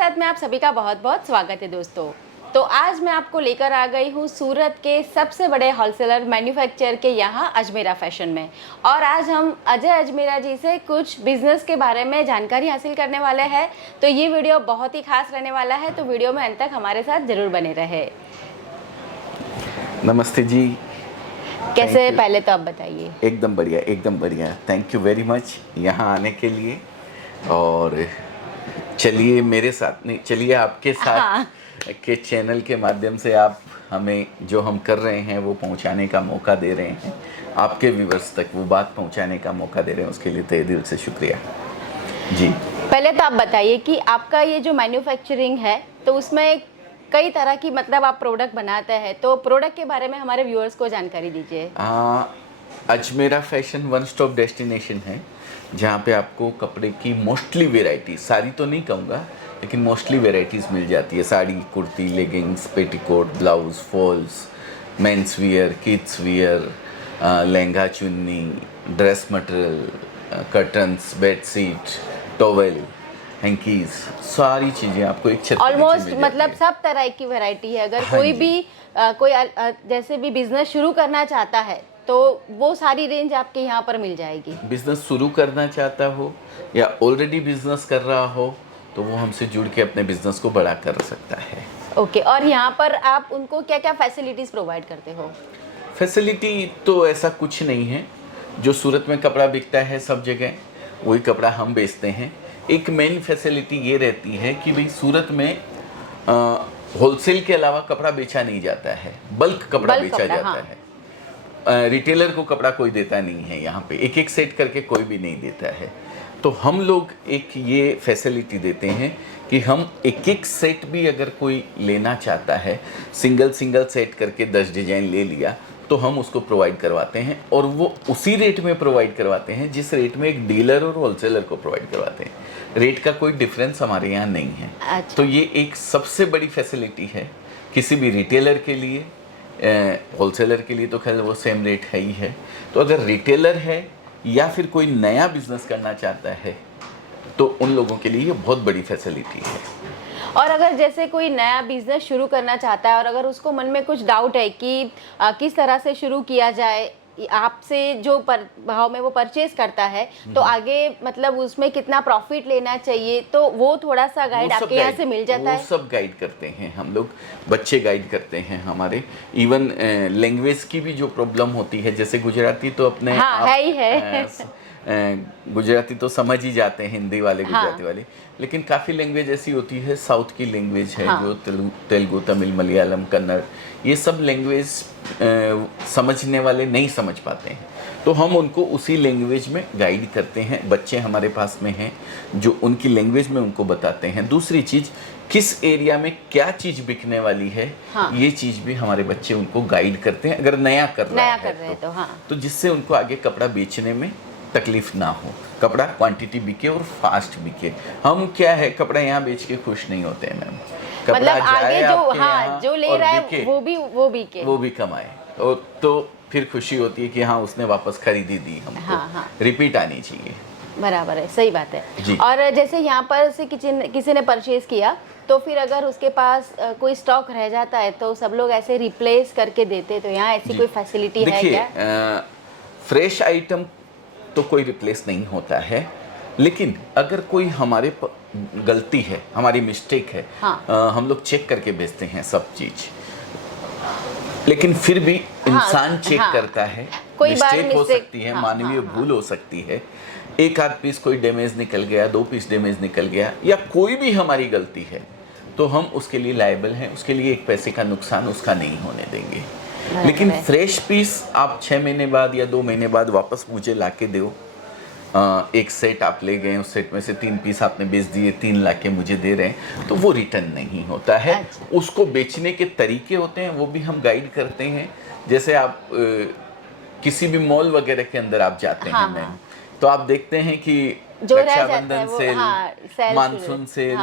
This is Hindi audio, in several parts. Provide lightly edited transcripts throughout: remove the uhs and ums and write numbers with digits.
साथ में आप सभी का बहुत बहुत स्वागत है दोस्तों। तो आज मैं आपको लेकर आ गई हूँ सूरत के सबसे बड़े होलसेलर मैन्युफैक्चर के यहाँ अजमेरा फैशन में। और आज हम अजय अजमेरा जी से कुछ बिजनेस के बारे में जानकारी हासिल करने वाले हैं। तो ये वीडियो बहुत ही खास रहने वाला है, तो वीडियो में अंत तक हमारे साथ जरूर बने रहे। नमस्ते जी, कैसे, पहले तो आप बताइए। एकदम बढ़िया, एकदम बढ़िया। थैंक यू वेरी मच यहाँ आने के लिए। और चलिए मेरे साथ नहीं, चलिए आपके साथ के चैनल के माध्यम से आप हमें जो हम कर रहे हैं वो पहुंचाने का मौका दे रहे हैं, आपके व्यूअर्स तक वो बात पहुंचाने का मौका दे रहे हैं, उसके लिए तहे दिल से शुक्रिया जी। पहले तो आप बताइए कि आपका ये जो मैन्युफैक्चरिंग है तो उसमें कई तरह की मतलब आप प्रोडक्ट बनाते हैं, तो प्रोडक्ट के बारे में हमारे व्यूअर्स को जानकारी दीजिए। Ajmera fashion one stop destination है जहाँ पे आपको कपड़े की मोस्टली वेराइटी, सारी तो नहीं कहूँगा लेकिन मोस्टली वेराइटीज़ मिल जाती है। Sari, kurti, leggings, petticoat, blouse, falls, men's wear, kids wear, lehenga chunni, dress material, curtains, bedsheet, towel, hankies, सारी चीज़ें आपको एक छत ऑलमोस्ट मतलब सब तरह की वैरायटी है। अगर कोई भी जैसे भी बिजनेस शुरू करना चाहता है तो वो सारी रेंज आपके यहाँ पर मिल जाएगी। बिजनेस शुरू करना चाहता हो या ऑलरेडी बिजनेस कर रहा हो तो वो हमसे जुड़ के अपने बिजनेस को बड़ा कर सकता है। ओके, और यहाँ पर आप उनको क्या क्या फैसिलिटीज़ प्रोवाइड करते हो? फैसिलिटी तो ऐसा कुछ नहीं है, जो सूरत में कपड़ा बिकता है सब जगह वही कपड़ा हम बेचते हैं। एक मेन फैसिलिटी ये रहती है कि भाई सूरत में होलसेल के अलावा कपड़ा बेचा नहीं जाता है, बल्क कपड़ा बेचा जाता है। रिटेलर को कपड़ा कोई देता नहीं है, यहाँ पे एक एक सेट करके कोई भी नहीं देता है। तो हम लोग एक ये फैसिलिटी देते हैं कि हम एक एक सेट भी अगर कोई लेना चाहता है, सिंगल सेट करके 10 डिजाइन ले लिया तो हम उसको प्रोवाइड करवाते हैं, और वो उसी रेट में प्रोवाइड करवाते हैं जिस रेट में एक डीलर और होलसेलर को प्रोवाइड करवाते हैं। रेट का कोई डिफरेंस हमारे यहाँ नहीं है। अच्छा। तो ये एक सबसे बड़ी फैसिलिटी है किसी भी रिटेलर के लिए। होलसेलर के लिए तो खैर वो सेम रेट है ही है। तो अगर रिटेलर है या फिर कोई नया बिजनेस करना चाहता है तो उन लोगों के लिए ये बहुत बड़ी फैसिलिटी है। और अगर जैसे कोई नया बिजनेस शुरू करना चाहता है और अगर उसको मन में कुछ डाउट है कि किस तरह से शुरू किया जाए, आपसे जो भाव में वो परचेज करता है तो आगे मतलब उसमें कितना प्रॉफिट लेना चाहिए, तो वो थोड़ा सा गाइड आपके यहाँ से मिल जाता है? वो सब गाइड करते हैं हम लोग, बच्चे गाइड करते हैं हमारे। इवन लैंग्वेज की भी जो प्रॉब्लम होती है, जैसे गुजराती तो अपने है ही है। गुजराती तो समझ ही जाते हैं हिंदी वाले, गुजराती वाले, लेकिन काफ़ी लैंग्वेज ऐसी होती है, साउथ की लैंग्वेज है जो तेलुगु, तमिल, मलयालम, कन्नड़, ये सब लैंग्वेज समझने वाले नहीं समझ पाते हैं। तो हम उनको उसी लैंग्वेज में गाइड करते हैं। बच्चे हमारे पास में हैं जो उनकी लैंग्वेज में उनको बताते हैं। दूसरी चीज़, किस एरिया में क्या चीज़ बिकने वाली है, ये चीज़ भी हमारे बच्चे उनको गाइड करते हैं अगर नया कर रहे हैं तो जिससे उनको आगे कपड़ा बेचने में तकलीफ ना हो, कपड़ा क्वांटिटी बिके और फास्ट बिके। हम क्या है, कपड़ा यहाँ बेच के खुश नहीं होते हैं मैम। कपड़ा मतलब आगे जो ले रहा है वो भी कमाए, और तो फिर खुशी होती है कि हाँ उसने वापस खरीदी दी हमको। रिपीट आनी चाहिए। बराबर है, सही बात है। और जैसे यहाँ पर से किसी ने परचेज किया तो फिर अगर उसके पास कोई स्टॉक रह जाता है तो सब लोग ऐसे रिप्लेस करके देते, तो यहाँ ऐसी कोई फैसिलिटी है क्या? फ्रेश आइटम तो कोई रिप्लेस नहीं होता है, लेकिन अगर कोई हमारे गलती है, हमारी मिस्टेक है, हम लोग चेक करके भेजते हैं सब चीज़, लेकिन फिर भी इंसान चेक करता है। कोई मिस्टेक हो सकती है, मानवीय भूल हो सकती है, एक आध पीस कोई डैमेज निकल गया, 2 पीस डैमेज निकल गया, या कोई भी हमारी गलती है तो हम उसके लिए लायबल हैं, उसके लिए एक पैसे का नुकसान उसका नहीं होने देंगे। लेकिन फ्रेश पीस आप 6 महीने बाद या 2 महीने बाद वापस मुझे ला के दो। एक सेट आप ले गए, उस सेट में से 3 पीस आपने बेच दिए, 3 ला के मुझे दे रहे हैं, तो वो रिटर्न नहीं होता है। उसको बेचने के तरीके होते हैं, वो भी हम गाइड करते हैं। जैसे आप किसी भी मॉल वगैरह के अंदर आप जाते हैं मैम, तो आप देखते हैं कि रक्षाबंधन सेल, मानसून सेल,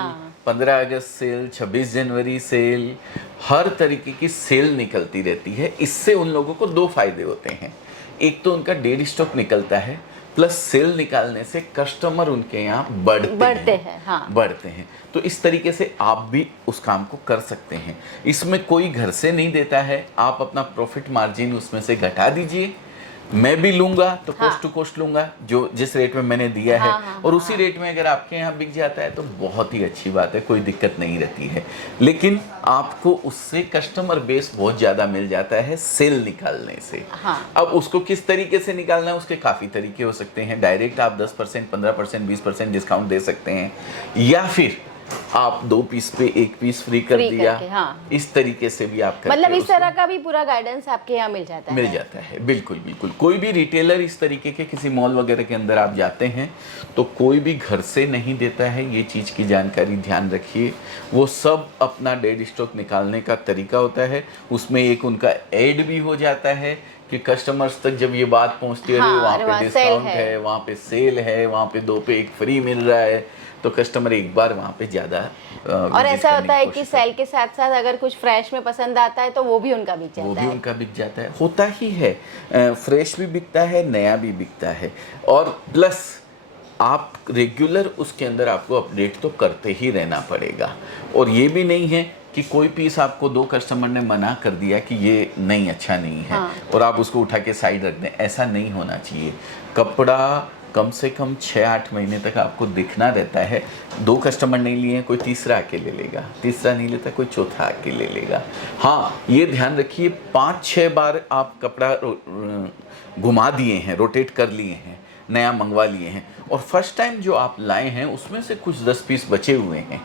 15 अगस्त सेल, 26 जनवरी सेल, हर तरीके की सेल निकलती रहती है। इससे उन लोगों को 2 फायदे होते हैं। एक तो उनका डेली स्टॉक निकलता है, प्लस सेल निकालने से कस्टमर उनके यहाँ बढ़ते हैं। हाँ। बढ़ते हैं। तो इस तरीके से आप भी उस काम को कर सकते हैं। इसमें कोई घर से नहीं देता है, आप अपना प्रॉफिट मार्जिन उसमें से घटा दीजिए। मैं भी लूंगा तो कोस्ट टू कोस्ट लूंगा, जो जिस रेट में मैंने दिया है, और उसी रेट में अगर आपके यहाँ बिक जाता है तो बहुत ही अच्छी बात है, कोई दिक्कत नहीं रहती है। लेकिन आपको उससे कस्टमर बेस बहुत ज़्यादा मिल जाता है सेल निकालने से। अब उसको किस तरीके से निकालना है, उसके काफ़ी तरीके हो सकते हैं। डायरेक्ट आप 10%, 15%, 20% डिस्काउंट दे सकते हैं, या फिर आप 2 पीस पे 1 पीस फ्री कर दिया। इस तरीके से भी आप मतलब इस तरह का भी पूरा गाइडेंस आपके यहाँ मिल जाता है। मिल जाता है, बिल्कुल बिल्कुल। कोई भी रिटेलर इस तरीके के किसी मॉल वगैरह के अंदर आप जाते हैं तो कोई भी घर से नहीं देता है, ये चीज़ की जानकारी ध्यान रखिए। वो सब अपना डेड स्टॉक निकालने का तरीका होता है, उसमें एक उनका ऐड भी हो जाता है कि कस्टमर्स तक जब ये बात पहुंचती है, वहाँ पे डिस्काउंट है, वहाँ पे सेल है, वहाँ पे 2 पे 1 फ्री मिल रहा है, तो कस्टमर एक बार वहाँ पे ज़्यादा और ऐसा होता है कि सेल के साथ साथ अगर कुछ फ्रेश में पसंद आता है तो वो भी उनका बिक जाता है। वो भी उनका बिक जाता है, होता ही है। फ्रेश भी बिकता है, नया भी बिकता है, और प्लस आप रेगुलर उसके अंदर आपको अपडेट तो करते ही रहना पड़ेगा। और ये भी नहीं है कि कोई पीस आपको 2 कस्टमर ने मना कर दिया कि ये नहीं, अच्छा नहीं है, और आप उसको उठा के साइड रख दें, ऐसा नहीं होना चाहिए। कपड़ा कम से कम 6-8 महीने तक आपको दिखना रहता है। 2 कस्टमर नहीं लिए, कोई तीसरा आके ले लेगा, तीसरा नहीं लेता कोई चौथा आके ले लेगा। हाँ, ये ध्यान रखिए, 5-6 बार आप कपड़ा घुमा दिए हैं, रोटेट कर लिए हैं, नया मंगवा लिए हैं, और फर्स्ट टाइम जो आप लाए हैं उसमें से कुछ 10 पीस बचे हुए हैं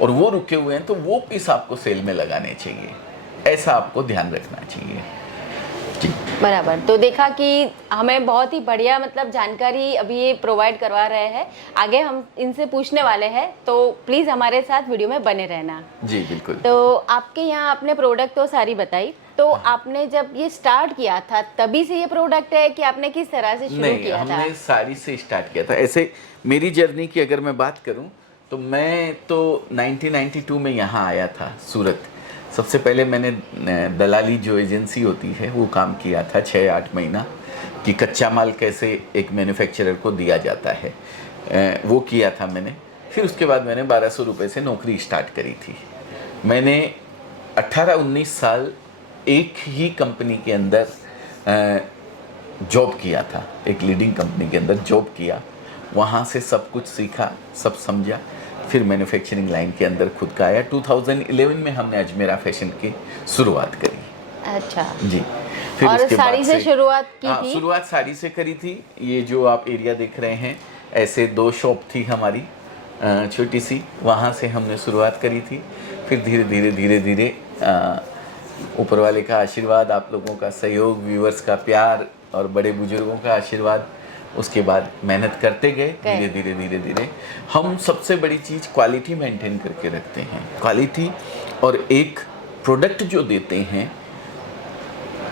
और वो रुके हुए हैं, तो वो पीस आपको सेल में लगाने चाहिए। ऐसा आपको ध्यान रखना चाहिए। बराबर। तो देखा कि हमें बहुत ही बढ़िया मतलब जानकारी अभी ये प्रोवाइड करवा रहे हैं, आगे हम इनसे पूछने वाले हैं, तो प्लीज़ हमारे साथ वीडियो में बने रहना। जी बिल्कुल। तो आपके यहाँ आपने प्रोडक्ट तो सारी बताई, तो आपने जब ये स्टार्ट किया था तभी से ये प्रोडक्ट है कि आपने किस तरह से शुरू किया था? हमने साड़ी से स्टार्ट किया था। ऐसे मेरी जर्नी की अगर मैं बात करूँ तो मैं तो 1992 में यहाँ आया था सूरत। सबसे पहले मैंने दलाली जो एजेंसी होती है वो काम किया था 6-8 महीना, कि कच्चा माल कैसे एक मैन्युफैक्चरर को दिया जाता है, वो किया था मैंने। फिर उसके बाद मैंने 1200 रुपये से नौकरी स्टार्ट करी थी। मैंने 18-19 साल एक ही कंपनी के अंदर जॉब किया था, एक लीडिंग कंपनी के अंदर जॉब किया, वहाँ से सब कुछ सीखा, सब समझा। फिर मैन्युफैक्चरिंग लाइन के अंदर खुद का आया। 2011 में हमने अजमेरा फैशन की शुरुआत करी। अच्छा जी। फिर और साड़ी से शुरुआत की थी? शुरुआत साड़ी से करी थी। ये जो आप एरिया देख रहे हैं, ऐसे 2 शॉप थी हमारी छोटी सी, वहाँ से हमने शुरुआत करी थी। फिर धीरे धीरे ऊपर वाले का आशीर्वाद, आप लोगों का सहयोग, व्यूअर्स का प्यार और बड़े बुजुर्गों का आशीर्वाद, उसके बाद मेहनत करते गए। धीरे हम सबसे बड़ी चीज़ क्वालिटी मेंटेन करके रखते हैं। क्वालिटी और एक प्रोडक्ट जो देते हैं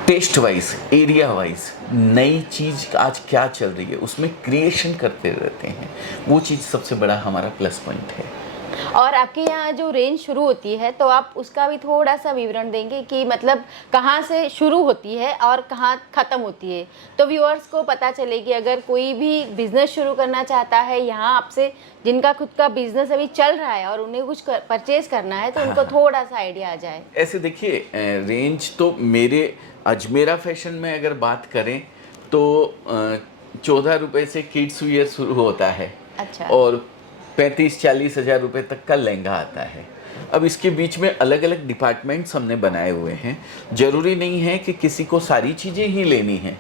टेस्ट वाइज, एरिया वाइज, नई चीज़ आज क्या चल रही है उसमें क्रिएशन करते रहते हैं, वो चीज़ सबसे बड़ा हमारा प्लस पॉइंट है। और आपके यहाँ जो रेंज शुरू होती है तो आप उसका भी थोड़ा सा विवरण देंगे कि मतलब कहाँ से शुरू होती है और कहाँ ख़त्म होती है, तो व्यूअर्स को पता चले कि अगर कोई भी बिज़नेस शुरू करना चाहता है यहाँ आपसे, जिनका खुद का बिज़नेस अभी चल रहा है और उन्हें कुछ परचेज करना है, तो उनको थोड़ा सा आइडिया आ जाए। ऐसे देखिए, रेंज तो मेरे अजमेरा फैशन में अगर बात करें तो 14 रुपये से किड्स वियर शुरू होता है। अच्छा। और 35-40 हज़ार रुपये तक का लहंगा आता है। अब इसके बीच में अलग अलग डिपार्टमेंट्स हमने बनाए हुए हैं। ज़रूरी नहीं है कि किसी को सारी चीज़ें ही लेनी हैं।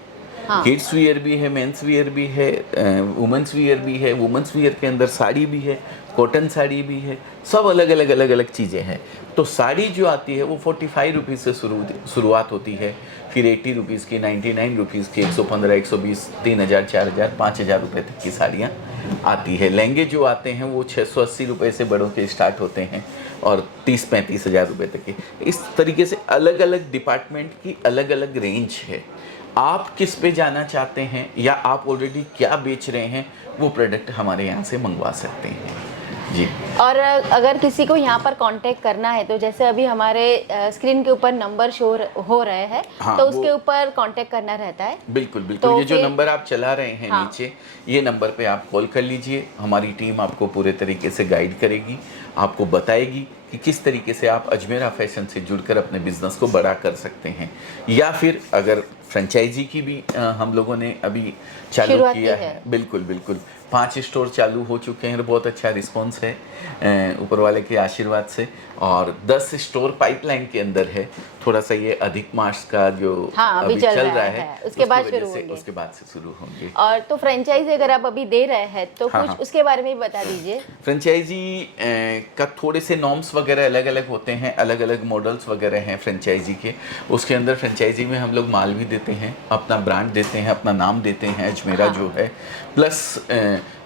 किड्स वियर भी है, मेंस वियर भी है, वुमेंस वियर भी है, वुमेंस वियर के अंदर साड़ी भी है, कॉटन साड़ी भी है, सब अलग अलग चीज़ें हैं। तो साड़ी जो आती है वो 45 रुपीज़ से शुरुआत होती है, फिर 80 रुपीज़ की, 99 रुपीज़ की, 115, 120, 3000, 4000, 5000 रुपये तक की साड़ियाँ आती है। लहंगे जो आते हैं वो 680 रुपये से बड़ों के स्टार्ट होते हैं और 30-35 हज़ार रुपये तक के। इस तरीके से अलग अलग डिपार्टमेंट की अलग अलग रेंज है। आप किस पे जाना चाहते हैं या आप ऑलरेडी क्या बेच रहे हैं, वो प्रोडक्ट हमारे यहाँ से मंगवा सकते हैं। जी। और अगर किसी को यहाँ पर कांटेक्ट करना है तो जैसे अभी हमारे स्क्रीन के ऊपर नंबर शो हो रहे हैं, हाँ, तो उसके ऊपर कांटेक्ट करना रहता है। बिल्कुल बिल्कुल। तो ये जो फिर- नंबर आप चला रहे हैं हाँ। नीचे, ये नंबर पे आप कॉल कर लीजिए। हमारी टीम आपको पूरे तरीके से गाइड करेगी, आपको बताएगी कि किस तरीके से आप अजमेरा फैशन से जुड़कर अपने बिजनेस को बड़ा कर सकते हैं। या फिर अगर फ्रेंचाइजी की भी हम लोगों ने अभी चालू शुरुआत किया की है। बिल्कुल बिल्कुल। 5 स्टोर चालू हो चुके हैं, बहुत अच्छा रिस्पांस है ऊपर वाले के आशीर्वाद से। और 10 स्टोर पाइपलाइन के अंदर है। थोड़ा सा ये अधिक मास का जो हाँ, अभी चल रहा है, उसके बाद वजह शुरू से- होंगे। उसके बाद से शुरू होंगे। और तो फ्रेंचाइजी अगर आप अभी दे रहे हैं तो हाँ, कुछ हाँ। उसके बारे में भी बता दीजिए। फ्रेंचाइजी का थोड़े से नॉर्म्स वगैरह अलग अलग होते हैं, अलग अलग मॉडल्स वगैरह हैं फ्रेंचाइजी के। उसके अंदर फ्रेंचाइजी में हम लोग माल भी देते हैं, अपना ब्रांड देते हैं, अपना नाम देते हैं अजमेरा हाँ। जो है, प्लस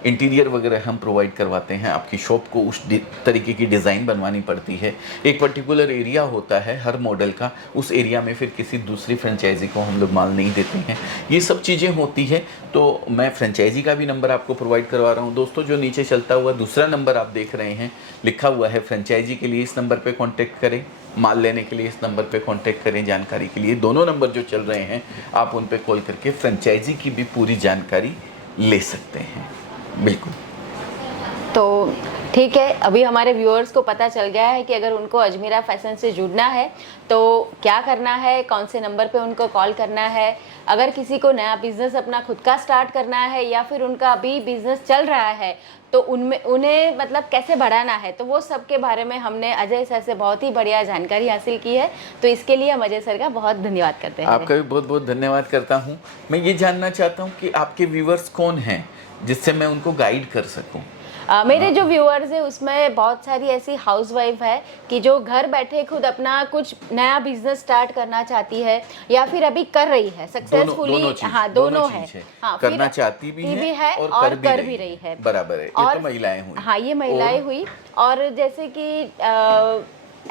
इंटीरियर वगैरह हम प्रोवाइड करवाते हैं। आपकी शॉप को उस तरीके की डिज़ाइन बनवानी पड़ती है। एक पर्टिकुलर एरिया होता है हर मॉडल का, उस एरिया में फिर किसी दूसरी फ्रेंचाइजी को हम लोग माल नहीं देते हैं। ये सब चीज़ें होती है। तो मैं फ्रेंचाइजी का भी नंबर आपको प्रोवाइड करवा रहा हूँ। दोस्तों, जो नीचे चलता हुआ दूसरा नंबर आप देख रहे हैं, लिखा हुआ है फ्रेंचाइजी के लिए इस नंबर पे कांटेक्ट करें, माल लेने के लिए इस नंबर पे कांटेक्ट करें। जानकारी के लिए दोनों नंबर जो चल रहे हैं, आप उन पे कॉल करके फ्रेंचाइजी की भी पूरी जानकारी ले सकते हैं। बिल्कुल। तो ठीक है, अभी हमारे व्यूअर्स को पता चल गया है कि अगर उनको अजमेरा फैशन से जुड़ना है तो क्या करना है, कौन से नंबर पे उनको कॉल करना है। अगर किसी को नया बिजनेस अपना खुद का स्टार्ट करना है या फिर उनका अभी बिजनेस चल रहा है तो उनमें उन्हें मतलब कैसे बढ़ाना है, तो वो सब के बारे में हमने अजय सर से बहुत ही बढ़िया जानकारी हासिल की है। तो इसके लिए हम अजय सर का बहुत धन्यवाद करते हैं। आपका भी बहुत बहुत धन्यवाद करता हूँ। मैं ये जानना चाहता हूँ कि आपके व्यूवर्स कौन हैं जिससे मैं उनको गाइड कर सकूँ। मेरे जो व्यूअर्स है उसमें बहुत सारी ऐसी हाउसवाइफ है कि जो घर बैठे खुद अपना कुछ नया बिजनेस स्टार्ट करना चाहती है या फिर अभी कर रही है सक्सेसफुली। हाँ, दोनों है। हाँ, करना चाहती भी है और कर भी रही है। बराबर है। ये और तो महिलाएं हुई। हाँ, ये महिलाएं हुई। और जैसे कि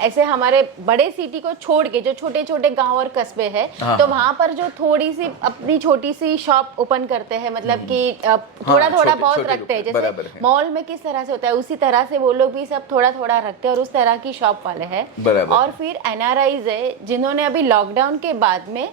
ऐसे हमारे बड़े सिटी को छोड़ के जो छोटे छोटे गांव और कस्बे हैं, हाँ, तो हाँ। वहां पर जो थोड़ी सी अपनी छोटी सी शॉप ओपन करते हैं, मतलब कि थोड़ा थोड़ा छोटे- बहुत छोटे रखते हैं। रूप में, बराबर जैसे है। मॉल में किस तरह से होता है उसी तरह से वो लोग भी सब थोड़ा थोड़ा रखते हैं और उस तरह की शॉप वाले हैं। बराबर। और फिर एनआरआईज है जिन्होंने अभी लॉकडाउन के बाद में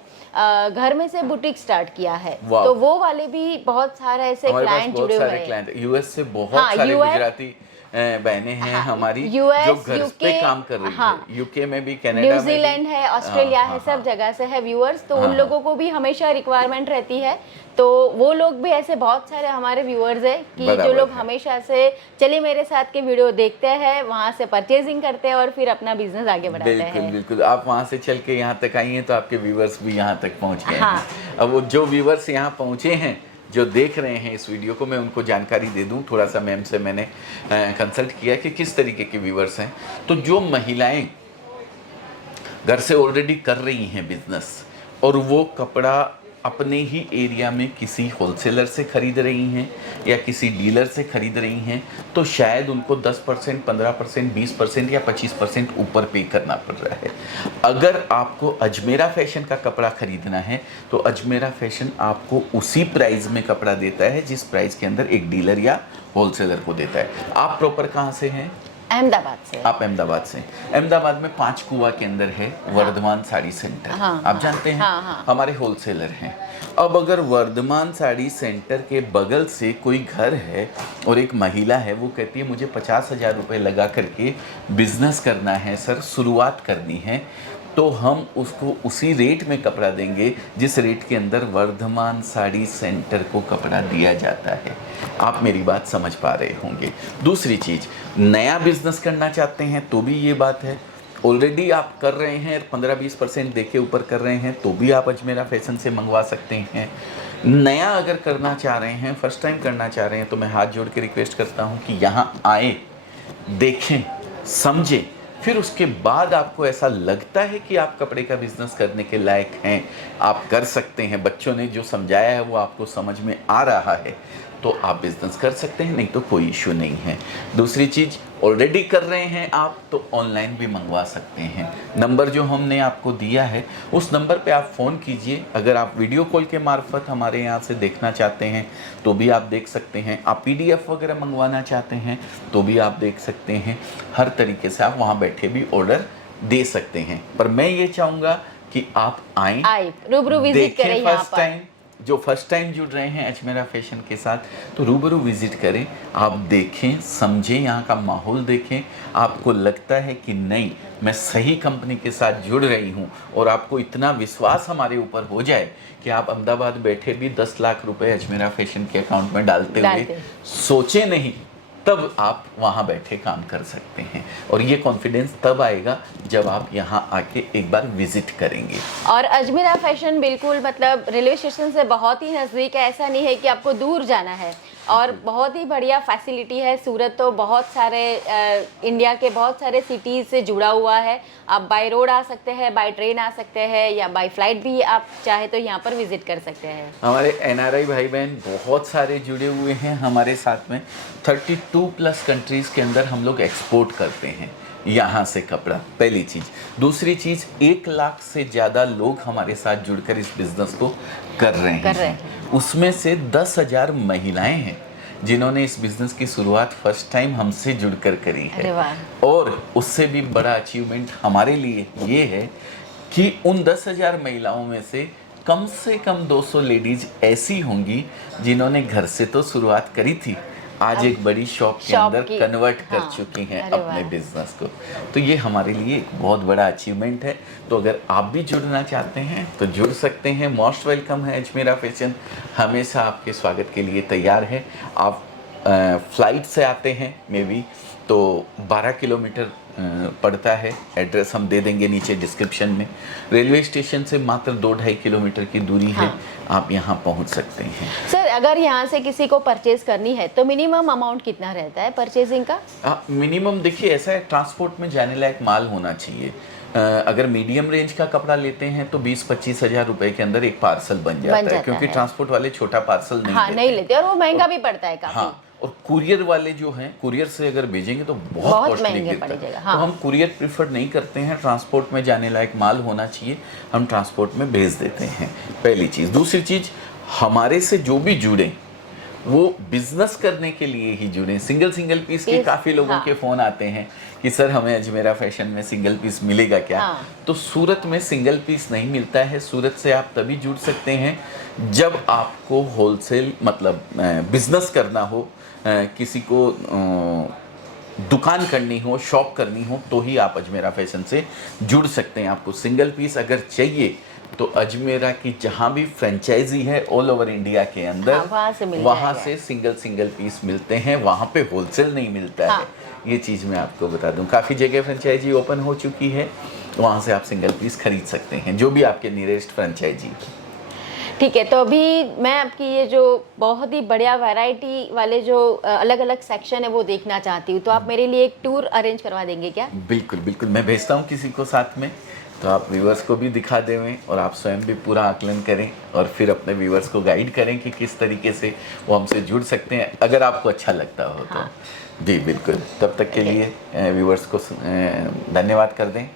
घर में से बुटीक स्टार्ट किया है, वाह। तो वो वाले भी बहुत सारे ऐसे हमारे पास क्लाइंट बहुत जुड़े हुए सारे हैं। क्लाइंट यूएस से बहुत हाँ, सारे US गुजराती बहनें हैं हाँ, हमारी US, जो घर पे UK, काम कर रही हाँ, है। यूके में भी, कनाडा में भी। न्यूजीलैंड है, ऑस्ट्रेलिया हाँ, है, हाँ, सब जगह से है व्यूअर्स। तो हाँ, उन हाँ। लोगों को भी हमेशा रिक्वायरमेंट रहती है। तो वो लोग भी ऐसे बहुत सारे हमारे व्यूअर्स है कि जो बराबर लोग है। हमेशा से चलिए मेरे साथ के वीडियो देखते हैं, वहाँ से परचेजिंग करते हैं और फिर अपना बिजनेस आगे बढ़ाते बिल्कुल हैं। बिल्कुल। आप वहाँ से चल के यहाँ तक आई हैं तो आपके व्यूवर्स भी यहाँ तक पहुँच गए हाँ। हैं। अब वो जो व्यूवर्स यहाँ पहुँचे हैं, जो देख रहे हैं इस वीडियो को, मैं उनको जानकारी दे दूं। थोड़ा सा मैम से मैंने कंसल्ट किया कि किस तरीके के व्यूवर्स हैं। तो जो महिलाएं घर से ऑलरेडी कर रही हैं बिजनेस और वो कपड़ा अपने ही एरिया में किसी होलसेलर से खरीद रही हैं या किसी डीलर से खरीद रही हैं, तो शायद उनको 10%, 15%, 20% या 25% ऊपर पे करना पड़ रहा है। अगर आपको अजमेरा फैशन का कपड़ा खरीदना है तो अजमेरा फैशन आपको उसी प्राइस में कपड़ा देता है जिस प्राइस के अंदर एक डीलर या होलसेलर को देता है। आप प्रॉपर कहाँ से हैं? अहमदाबाद से। आप अहमदाबाद से। अहमदाबाद में 5 कुआ के अंदर है वर्धमान साड़ी सेंटर। हाँ, आप जानते हैं? हाँ, हाँ। हमारे होलसेलर हैं। अब अगर वर्धमान साड़ी सेंटर के बगल से कोई घर है और एक महिला है, वो कहती है मुझे 50,000 रुपये लगा करके बिजनेस करना है सर, शुरुआत करनी है, तो हम उसको उसी रेट में कपड़ा देंगे जिस रेट के अंदर वर्धमान साड़ी सेंटर को कपड़ा दिया जाता है। आप मेरी बात समझ पा रहे होंगे। दूसरी चीज़, नया बिजनेस करना चाहते हैं तो भी ये बात है। ऑलरेडी आप कर रहे हैं 15-20% दे के ऊपर कर रहे हैं तो भी आप अजमेरा फैशन से मंगवा सकते हैं। नया अगर करना चाह रहे हैं, फर्स्ट टाइम करना चाह रहे हैं, तो मैं हाथ जोड़ के रिक्वेस्ट करता हूँ कि यहाँ आए, देखें, समझें, फिर उसके बाद आपको ऐसा लगता है कि आप कपड़े का बिजनेस करने के लायक हैं, आप कर सकते हैं, बच्चों ने जो समझाया है वो आपको समझ में आ रहा है, तो आप बिजनेस कर सकते हैं, नहीं तो कोई इशू नहीं है। दूसरी चीज़, ऑलरेडी कर रहे हैं आप तो ऑनलाइन भी मंगवा सकते हैं। नंबर जो हमने आपको दिया है उस नंबर पे आप फ़ोन कीजिए। अगर आप वीडियो कॉल के मार्फत हमारे यहाँ से देखना चाहते हैं तो भी आप देख सकते हैं। आप PDF वगैरह मंगवाना चाहते हैं तो भी आप देख सकते हैं। हर तरीके से आप वहाँ बैठे भी ऑर्डर दे सकते हैं। पर मैं ये चाहूँगा कि आप आएँ, रूबरू विजिट करें यहाँ फर्स्ट पर। टाइम जो फर्स्ट टाइम जुड़ रहे हैं अजमेरा फैशन के साथ, तो रूबरू विजिट करें, आप देखें, समझें, यहाँ का माहौल देखें। आपको लगता है कि नहीं, मैं सही कंपनी के साथ जुड़ रही हूँ, और आपको इतना विश्वास हमारे ऊपर हो जाए कि आप अहमदाबाद बैठे भी 10 लाख रुपए अजमेरा फैशन के अकाउंट में डालते हुए सोचे नहीं, तब आप वहाँ बैठे काम कर सकते हैं। और ये कॉन्फिडेंस तब आएगा जब आप यहाँ आके एक बार विजिट करेंगे। और अजमेरा फैशन बिल्कुल मतलब रेलवे स्टेशन से बहुत ही नज़दीक है, ऐसा नहीं है कि आपको दूर जाना है, और बहुत ही बढ़िया फैसिलिटी है। सूरत तो बहुत सारे इंडिया के बहुत सारे सिटीज़ से जुड़ा हुआ है। आप बाय रोड आ सकते हैं, बाय ट्रेन आ सकते हैं, या बाय फ्लाइट भी आप चाहे तो यहाँ पर विजिट कर सकते हैं। हमारे NRI भाई बहन बहुत सारे जुड़े हुए हैं हमारे साथ में। 32+ कंट्रीज़ के अंदर हम लोग एक्सपोर्ट करते हैं यहाँ से कपड़ा, पहली चीज़। दूसरी चीज़, 1 लाख से ज़्यादा लोग हमारे साथ जुड़कर इस बिज़नेस को कर रहे हैं। उसमें से 10,000 महिलाएं हैं जिन्होंने इस बिज़नेस की शुरुआत फर्स्ट टाइम हमसे जुड़कर करी है। और उससे भी बड़ा अचीवमेंट हमारे लिए ये है कि उन 10,000 महिलाओं में से कम 200 लेडीज ऐसी होंगी जिन्होंने घर से तो शुरुआत करी थी, आज एक बड़ी शॉप के अंदर कन्वर्ट कर चुकी हैं अपने बिजनेस को। तो ये हमारे लिए एक बहुत बड़ा अचीवमेंट है। तो अगर आप भी जुड़ना चाहते हैं तो जुड़ सकते हैं। मोस्ट वेलकम है। अजमेरा फैशन हमेशा आपके स्वागत के लिए तैयार है। आप फ्लाइट से आते हैं मे बी तो 12 किलोमीटर पड़ता है। एड्रेस हम दे देंगे नीचे डिस्क्रिप्शन में। रेलवे स्टेशन से मात्र 2-2.5 किलोमीटर की दूरी है। आप यहाँ पहुँच सकते हैं। सर, अगर यहाँ से किसी को परचेज करनी है तो मिनिमम अमाउंट कितना रहता है परचेजिंग का? मिनिमम देखिए ऐसा है, ट्रांसपोर्ट में जाने लायक माल होना चाहिए। अगर मीडियम रेंज का कपड़ा लेते हैं तो 20-25 हज़ार रुपए के अंदर एक पार्सल बन जाता है, क्योंकि ट्रांसपोर्ट वाले छोटा पार्सल नहीं लेते और वो महंगा भी पड़ता है काफी। और कुरियर वाले जो हैं, कुरियर से अगर भेजेंगे तो बहुत कॉस्टली गिरता है। तो हम कुरियर प्रीफर नहीं करते हैं। ट्रांसपोर्ट में जाने लायक माल होना चाहिए, हम ट्रांसपोर्ट में भेज देते हैं, पहली चीज़। दूसरी चीज़, हमारे से जो भी जुड़े वो बिजनेस करने के लिए ही जुड़े। सिंगल पीस के काफ़ी लोगों के फ़ोन आते हैं कि सर हमें अजमेरा फैशन में सिंगल पीस मिलेगा क्या? तो सूरत में सिंगल पीस नहीं मिलता है। सूरत से आप तभी जुड़ सकते हैं जब आपको होलसेल मतलब बिजनेस करना हो, किसी को दुकान करनी हो, शॉप करनी हो, तो ही आप अजमेरा फैशन से जुड़ सकते हैं। आपको सिंगल पीस अगर चाहिए तो अजमेरा की जहाँ भी फ्रेंचाइजी है ऑल ओवर इंडिया के अंदर, वहाँ से सिंगल पीस मिलते हैं। वहाँ पे होलसेल नहीं मिलता है। ये चीज़ मैं आपको बता दूं। काफ़ी जगह फ्रेंचाइजी ओपन हो चुकी है, वहाँ से आप सिंगल पीस खरीद सकते हैं, जो भी आपके नियरेस्ट फ्रेंचाइजी। ठीक है, तो अभी मैं आपकी ये जो बहुत ही बढ़िया वैरायटी वाले जो अलग अलग सेक्शन है वो देखना चाहती हूँ, तो आप मेरे लिए एक टूर अरेंज करवा देंगे क्या? बिल्कुल, मैं भेजता हूँ किसी को साथ में, तो आप व्यूवर्स को भी दिखा देवें और आप स्वयं भी पूरा आकलन करें और फिर अपने व्यूवर्स को गाइड करें कि किस तरीके से वो हमसे जुड़ सकते हैं, अगर आपको अच्छा लगता हो तो। जी बिल्कुल। तब तक के लिए व्यूवर्स को धन्यवाद कर दें।